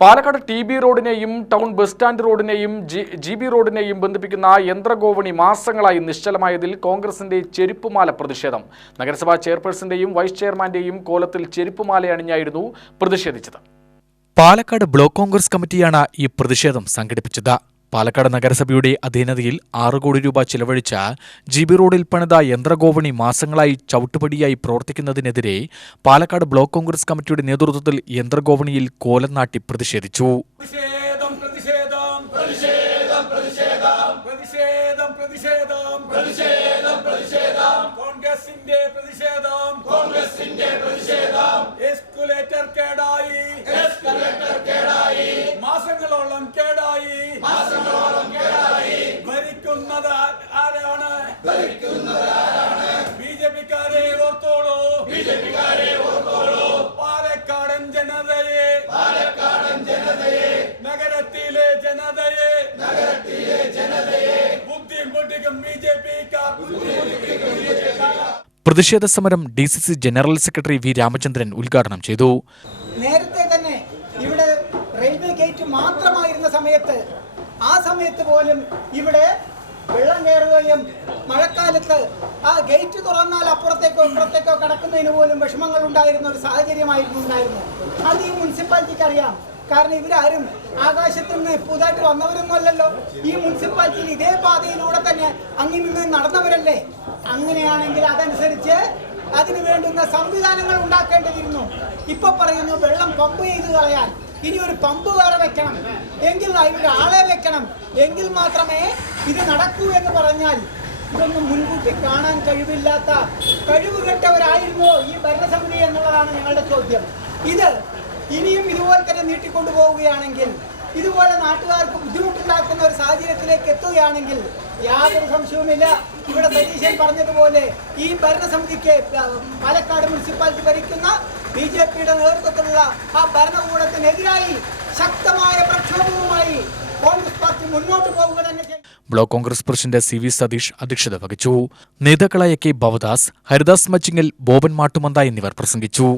Palakkad T B റോഡിനെയും town bus stand റോഡിനെയും G- B റോഡിനെയും ബന്ധിപ്പിക്കുന്ന യന്ത്രഗോവണി മാസങ്ങളായി നിശ്ചലമായതിൽ കോൺഗ്രസിന്റെ ചെരുപ്പുമാല പ്രതിഷേധം. നഗരസഭാ ചെയർപേഴ്സന്റെയും വൈസ് ചെയർമാന്റെയും കോലത്തിൽ ചെരുപ്പുമാല അണിഞ്ഞായിരുന്നു പ്രതിഷേധിച്ചത്. പാലക്കാട് ബ്ലോക്ക് കോൺഗ്രസ് കമ്മിറ്റിയാണ് ഈ പ്രതിഷേധം സംഘടിപ്പിച്ചത്. പാലക്കാട് നഗരസഭയുടെ അധീനതയിൽ ആറ് കോടി രൂപ ചിലവഴിച്ച ജിബി റോഡിൽ പണിത യന്ത്രഗോവണി മാസങ്ങളായി ചവിട്ടുപടിയായി പ്രവർത്തിക്കുന്നതിനെതിരെ പാലക്കാട് ബ്ലോക്ക് കോൺഗ്രസ് കമ്മിറ്റിയുടെ നേതൃത്വത്തിൽ യന്ത്രഗോവണിയിൽ കോലം നാട്ടി പ്രതിഷേധിച്ചു. കോൺഗ്രസിന്റെ പ്രതിഷേധം കോൺഗ്രസിന്റെ പ്രതിഷേധം. ഭരിക്കുന്നത് ബി ജെ പിക്കാരെ ഓർത്തോളൂ. ബി ജെ പിക്കാരെ ഓർത്തോളൂ. പാലക്കാടൻ ജനതയെ. പാലക്കാടൻ ജനതയെ. നഗരത്തിലെ ജനതയെ. നഗരത്തിലെ ജനതയെ. ബുദ്ധിമുട്ടിക്കും ബി ജെ പിക്കാർ. ബുദ്ധിമുട്ടിക്കും ബി ജെ പിക്കാർ. പ്രതിഷേധ സമരം D C C general secretary V Ramachandran ഉദ്ഘാടനം ചെയ്തു. നേരത്തെ തന്നെ ഇവിടെ റെയിൽവേ ഗേറ്റ് മാത്രമായിരുന്ന സമയത്ത് ആ സമയത്ത് പോലും ഇവിടെ വെള്ളം കയറുകയും മഴക്കാലത്ത് ആ ഗേറ്റ് തുറന്നാൽ അപ്പുറത്തേക്കോ ഇപ്പുറത്തേക്കോ കടക്കുന്നതിന് പോലും വിഷമങ്ങൾ ഉണ്ടായിരുന്ന ഒരു സാഹചര്യമായിരുന്നു ഉണ്ടായിരുന്നു. അത് ഈ മുനിസിപ്പാലിറ്റിക്ക് അറിയാം. കാരണം ഇവരാരും ആകാശത്ത് നിന്ന് പുതുതായിട്ട് വന്നവരൊന്നുമല്ലല്ലോ ഈ മുനിസിപ്പാലിറ്റിയിൽ ഇതേ പാതയിലൂടെ തന്നെ അങ്ങിൽ നിന്ന് നടന്നവരല്ലേ? അങ്ങനെയാണെങ്കിൽ അതനുസരിച്ച് അതിനു വേണ്ടുന്ന സംവിധാനങ്ങൾ ഉണ്ടാക്കേണ്ടിയിരുന്നു ഇപ്പൊ പറയുന്നു വെള്ളം പമ്പ് ചെയ്ത് കളയാൻ. ഇനി ഒരു പമ്പ് വേറെ വെക്കണം. എങ്കിൽ അതിനൊരു ആളെ വെക്കണം. എങ്കിൽ മാത്രമേ ഇത് നടക്കൂ എന്ന് പറഞ്ഞാൽ ഇതൊന്നും മുൻകൂട്ടി കാണാൻ കഴിവില്ലാത്ത കഴിവുകെട്ടവരായിരുന്നോ ഈ ഭരണസമിതി എന്നുള്ളതാണ് ഞങ്ങളുടെ ചോദ്യം. ഇത് ഇനിയും ഇതുപോലെ തന്നെ നീട്ടിക്കൊണ്ടു പോവുകയാണെങ്കിൽ ഇതുപോലെ നാട്ടുകാർക്ക് ബുദ്ധിമുട്ടുണ്ടാക്കുന്ന ഒരു സാഹചര്യത്തിലേക്ക് എത്തുകയാണെങ്കിൽ യാതൊരു സംശയവുമില്ല. ഇവിടെ സതീശൻ പറഞ്ഞതുപോലെ ഈ ഭരണസമിതിക്ക് പാലക്കാട് മുനിസിപ്പാലിറ്റി ഭരിക്കുന്ന ബി ജെ പിയുടെ നേതൃത്വത്തിലുള്ള ആ ഭരണകൂടത്തിനെതിരായി ശക്തമായ പ്രക്ഷോഭവുമായി കോൺഗ്രസ് പാർട്ടി മുന്നോട്ട് പോവുക തന്നെ block Congress president C V Sathish അധ്യക്ഷത വഹിച്ചു. നേതാക്കളായ കെ. ഭവദാസ് ഹരിദാസ് മച്ചിങ്ങൽ ബോബൻ മാട്ടുമന്ത എന്നിവർ പ്രസംഗിച്ചു.